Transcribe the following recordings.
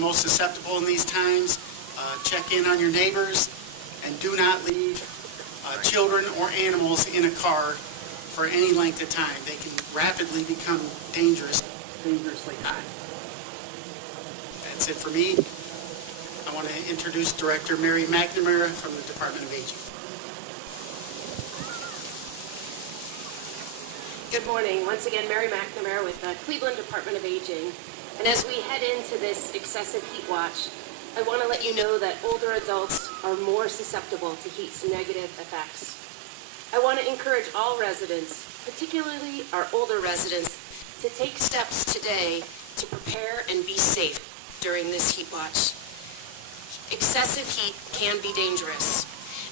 most susceptible in these times. Check in on your neighbors and do not leave children or animals in a car for any length of time. They can rapidly become dangerously high. That's it for me. I want to introduce Director Mary McNamara from the Department of Aging. Good morning. Once again, Mary McNamara with the Cleveland Department of Aging. And as we head into this excessive heat watch, I want to let you know that older adults are more susceptible to heat's negative effects. I want to encourage all residents, particularly our older residents, to take steps today to prepare and be safe during this heat watch. Excessive heat can be dangerous.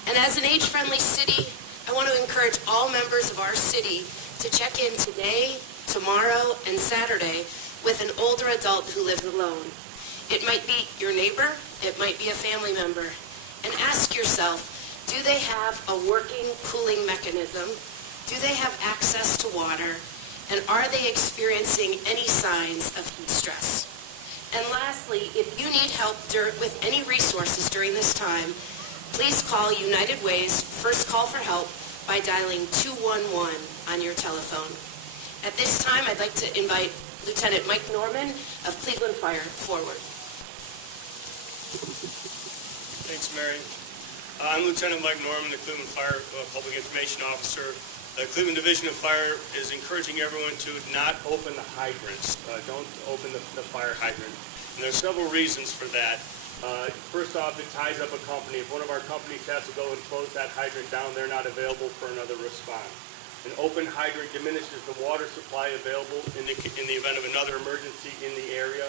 And as an age-friendly city, I want to encourage all members of our city to check in today, tomorrow, and Saturday with an older adult who lives alone. It might be your neighbor, it might be a family member, and ask yourself, do they have a working cooling mechanism? Do they have access to water? And are they experiencing any signs of heat stress? And lastly, if you need help with any resources during this time, please call United Way's First Call for Help by dialing 211 on your telephone. At this time, I'd like to invite Lieutenant Mike Norman of Cleveland Fire forward. Thanks, Mary. I'm Lieutenant Mike Norman, the Cleveland Fire Public Information Officer. The Cleveland Division of Fire is encouraging everyone to not open the hydrants. Don't open the fire hydrant. And there's several reasons for that. First off, it ties up a company. If one of our companies has to go and close that hydrant down, they're not available for another response. An open hydrant diminishes the water supply available in the event of another emergency in the area.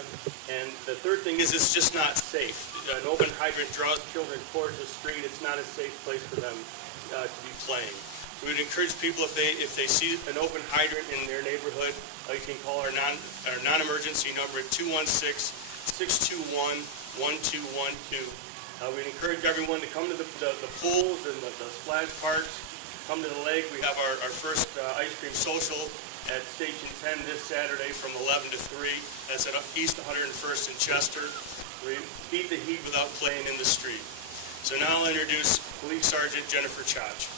And the third thing is it's just not safe. An open hydrant draws children towards the street. It's not a safe place for them to be playing. We would encourage people if they see an open hydrant in their neighborhood, you can call our non-emergency number at 216-621-1212. We'd encourage everyone to come to the pools and the splash parks. Come to the lake. We have our first ice cream social at Station 10 this Saturday from 11 to 3. That's at East 101st in Chester. We beat the heat without playing in the street. So now I'll introduce Police Sergeant Jennifer Chach.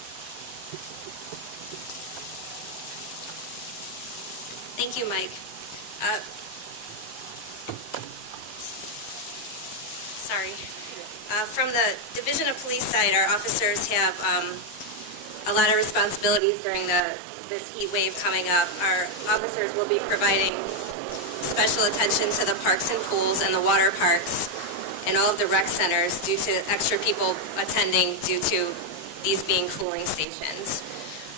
Thank you, Mike. From the Division of Police side, our officers have a lot of responsibilities during this heat wave coming up. Our officers will be providing special attention to the parks and pools and the water parks and all of the rec centers due to extra people attending due to these being cooling stations.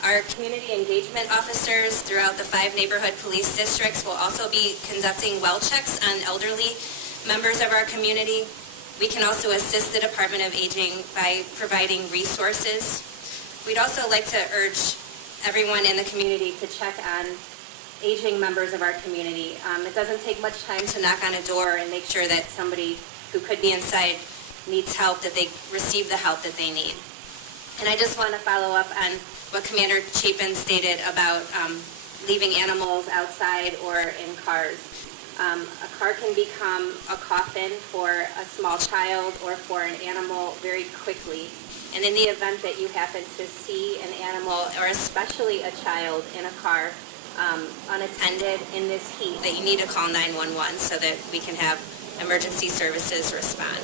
Our community engagement officers throughout the 5 neighborhood police districts will also be conducting well checks on elderly members of our community. We can also assist the Department of Aging by providing resources. We'd also like to urge everyone in the community to check on aging members of our community. It doesn't take much time to knock on a door and make sure that somebody who could be inside needs help, that they receive the help that they need. And I just want to follow up on what Commander Chapin stated about leaving animals outside or in cars. A car can become a coffin for a small child or for an animal very quickly. And in the event that you happen to see an animal, or especially a child in a car, unattended in this heat, that you need to call 911 so that we can have emergency services respond.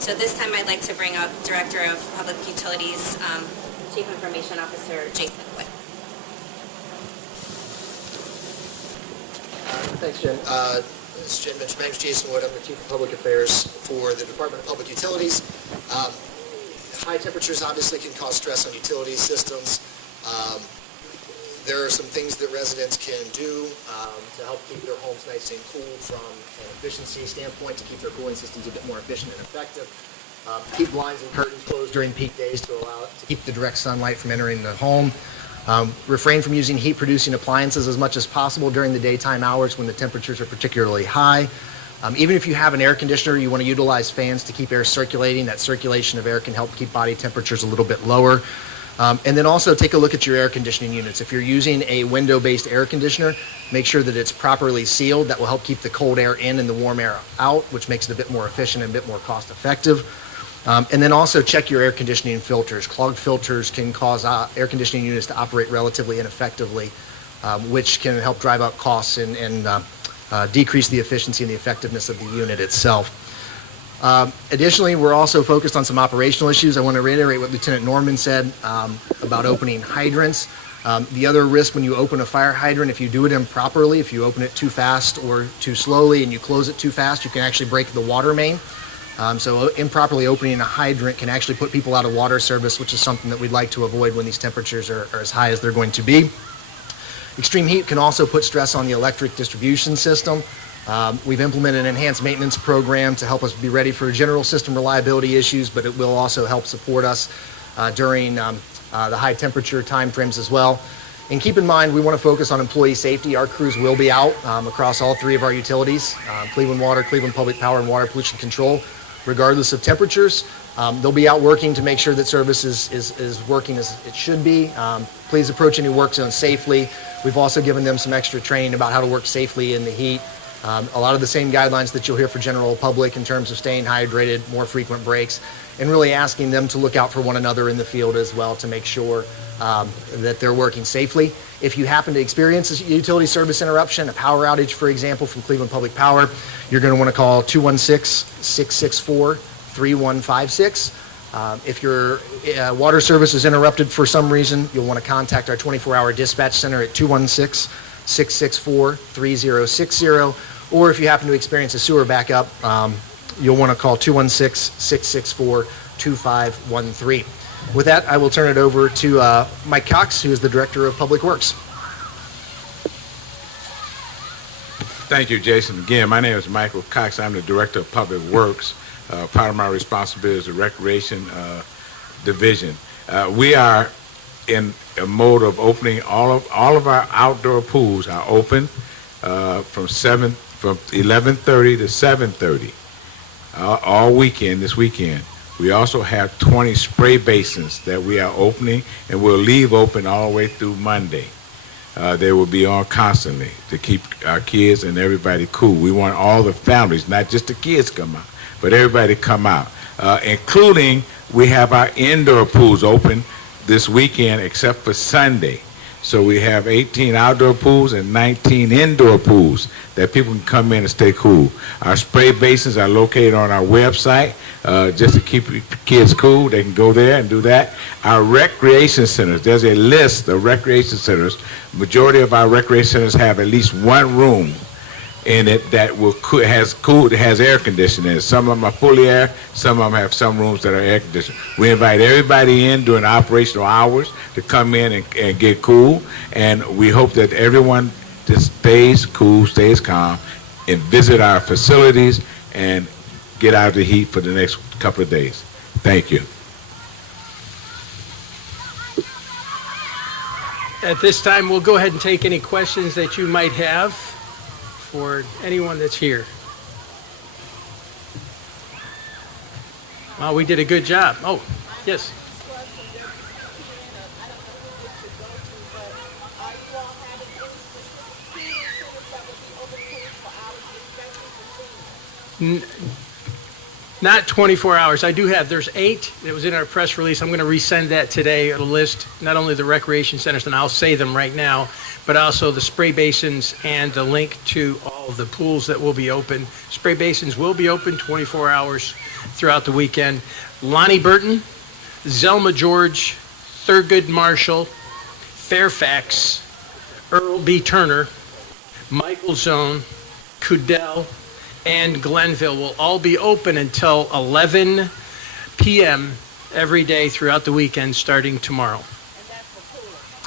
So this time I'd like to bring up Director of Public Utilities, Chief Information Officer Jason Wood. Thanks, Jen. As Jen mentioned, my name is Jason Wood. I'm the Chief of Public Affairs for the Department of Public Utilities. High temperatures obviously can cause stress on utility systems. There are some things that residents can do to help keep their homes nice and cool from an efficiency standpoint, to keep their cooling systems a bit more efficient and effective. Keep blinds and curtains closed during peak days to keep the direct sunlight from entering the home. Refrain from using heat-producing appliances as much as possible during the daytime hours when the temperatures are particularly high. Even if you have an air conditioner, you want to utilize fans to keep air circulating. That circulation of air can help keep body temperatures a little bit lower. And then also take a look at your air conditioning units. If you're using a window-based air conditioner, make sure that it's properly sealed. That will help keep the cold air in and the warm air out, which makes it a bit more efficient and a bit more cost effective. And then also check your air conditioning filters. Clogged filters can cause air conditioning units to operate relatively ineffectively, which can help drive up costs and decrease the efficiency and the effectiveness of the unit itself. Additionally, we're also focused on some operational issues. I want to reiterate what Lieutenant Norman said about opening hydrants. The other risk when you open a fire hydrant, if you do it improperly, if you open it too fast or too slowly and you close it too fast, you can actually break the water main. So improperly opening a hydrant can actually put people out of water service, which is something that we'd like to avoid when these temperatures are as high as they're going to be. Extreme heat can also put stress on the electric distribution system. We've implemented an enhanced maintenance program to help us be ready for general system reliability issues, but it will also help support us during the high temperature time frames as well. And keep in mind, we want to focus on employee safety. Our crews will be out across all three of our utilities, Cleveland Water, Cleveland Public Power, and Water Pollution Control, regardless of temperatures. They'll be out working to make sure that service is working as it should be. Please approach any work zone safely. We've also given them some extra training about how to work safely in the heat. A lot of the same guidelines that you'll hear for general public in terms of staying hydrated, more frequent breaks, and really asking them to look out for one another in the field as well to make sure that they're working safely. If you happen to experience a utility service interruption, a power outage, for example, from Cleveland Public Power, you're going to want to call 216-664-3156. If your water service is interrupted for some reason, you'll want to contact our 24-hour dispatch center at 216-664-3060. Or if you happen to experience a sewer backup, you'll want to call 216-664-2513. With that, I will turn it over to Mike Cox, who is the Director of Public Works. Thank you, Jason. Again, my name is Michael Cox. I'm the Director of Public Works. Part of my responsibility is the Recreation Division. We are in a mode of opening all of our outdoor pools are open from 11:30 to 7:30 all weekend. This weekend, we also have 20 spray basins that we are opening, and we'll leave open all the way through Monday. They will be on constantly to keep our kids and everybody cool. We want all the families, not just the kids, come out, but everybody come out, including we have our indoor pools open this weekend except for Sunday. So we have 18 outdoor pools and 19 indoor pools that people can come in and stay cool. Our spray basins are located on our website just to keep kids cool. They can go there and do that. Our recreation centers, there's a list of recreation centers. Majority of our recreation centers have at least one room in it that has air conditioning in it. Some of them are fully air, some of them have some rooms that are air conditioned. We invite everybody in during operational hours to come in and get cool, and we hope that everyone just stays cool, stays calm, and visit our facilities and get out of the heat for the next couple of days. Thank you. At this time, we'll go ahead and take any questions that you might have for anyone that's here. Well, we did a good job. Oh, yes. Not 24 hours. I do have, there's 8 that was in our press release. I'm going to resend that today. It'll list not only the recreation centers, and I'll say them right now, but also the spray basins and the link to all of the pools that will be open. Spray basins will be open 24 hours throughout the weekend. Lonnie Burton, Zelma George, Thurgood Marshall, Fairfax, Earl B. Turner, Michael Zone, Cudell, and Glenville will all be open until 11 p.m. every day throughout the weekend starting tomorrow.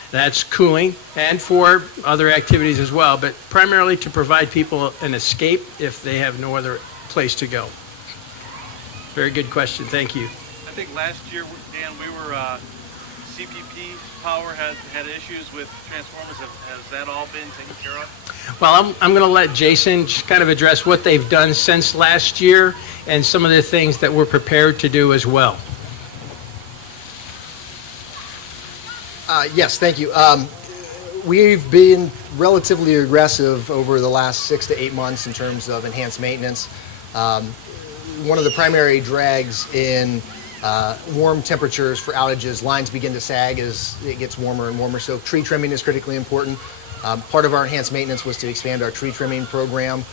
That's cooling and for other activities as well, but primarily to provide people an escape if they have no other place to go. Very good question. Thank you. I think last year, Dan, we were, CPP Power had issues with transformers. Has that all been taken care of? Well, I'm going to let Jason just kind of address what they've done since last year and some of the things that we're prepared to do as well. Yes, thank you. We've been relatively aggressive over the last 6 to 8 months in terms of enhanced maintenance. One of the primary drags in warm temperatures for outages, lines begin to sag as it gets warmer and warmer, so tree trimming is critically important. Part of our enhanced maintenance was to expand our tree trimming program.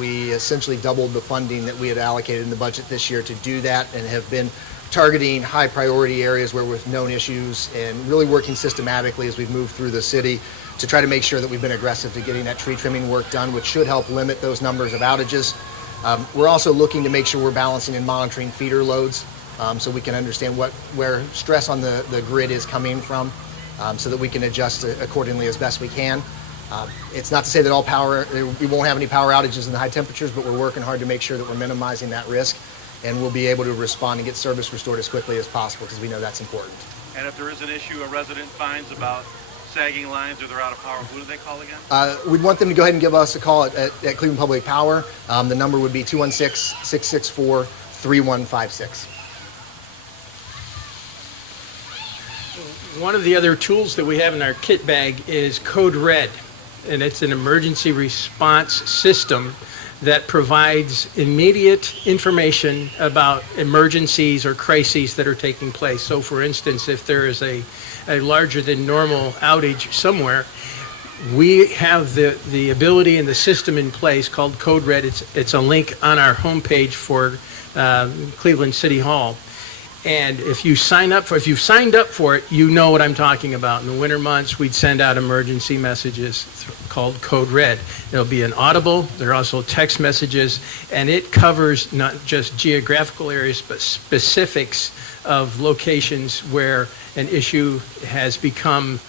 We essentially doubled the funding that we had allocated in the budget this year to do that, and have been targeting high priority areas where with known issues and really working systematically as we've moved through the city to try to make sure that we've been aggressive to getting that tree trimming work done, which should help limit those numbers of outages. We're also looking to make sure we're balancing and monitoring feeder loads so we can understand where stress on the grid is coming from so that we can adjust accordingly as best we can. It's not to say that we won't have any power outages in the high temperatures, but we're working hard to make sure that we're minimizing that risk, and we'll be able to respond and get service restored as quickly as possible because we know that's important. And if there is an issue, a resident finds about sagging lines or they're out of power, who do they call again? We'd want them to go ahead and give us a call at Cleveland Public Power. The number would be 216-664-3156. One of the other tools that we have in our kit bag is Code Red, and it's an emergency response system that provides immediate information about emergencies or crises that are taking place. So for instance, if there is a larger than normal outage somewhere, we have the ability and the system in place called Code Red. It's a link on our homepage for Cleveland City Hall. And if you've signed up for it, you know what I'm talking about. In the winter months, we'd send out emergency messages called Code Red. There'll be an audible, there are also text messages, and it covers not just geographical areas, but specifics of locations where an issue has become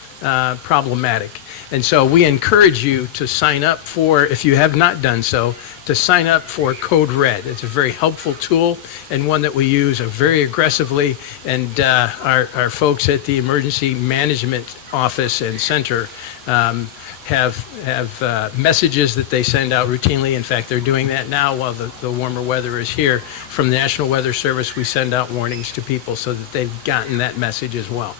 problematic. And so we encourage you to sign up for, if you have not done so, to sign up for Code Red. It's a very helpful tool and one that we use very aggressively, and our folks at the Emergency Management Office and Center have messages that they send out routinely. In fact, they're doing that now while the warmer weather is here. From the National Weather Service, we send out warnings to people so that they've gotten that message as well.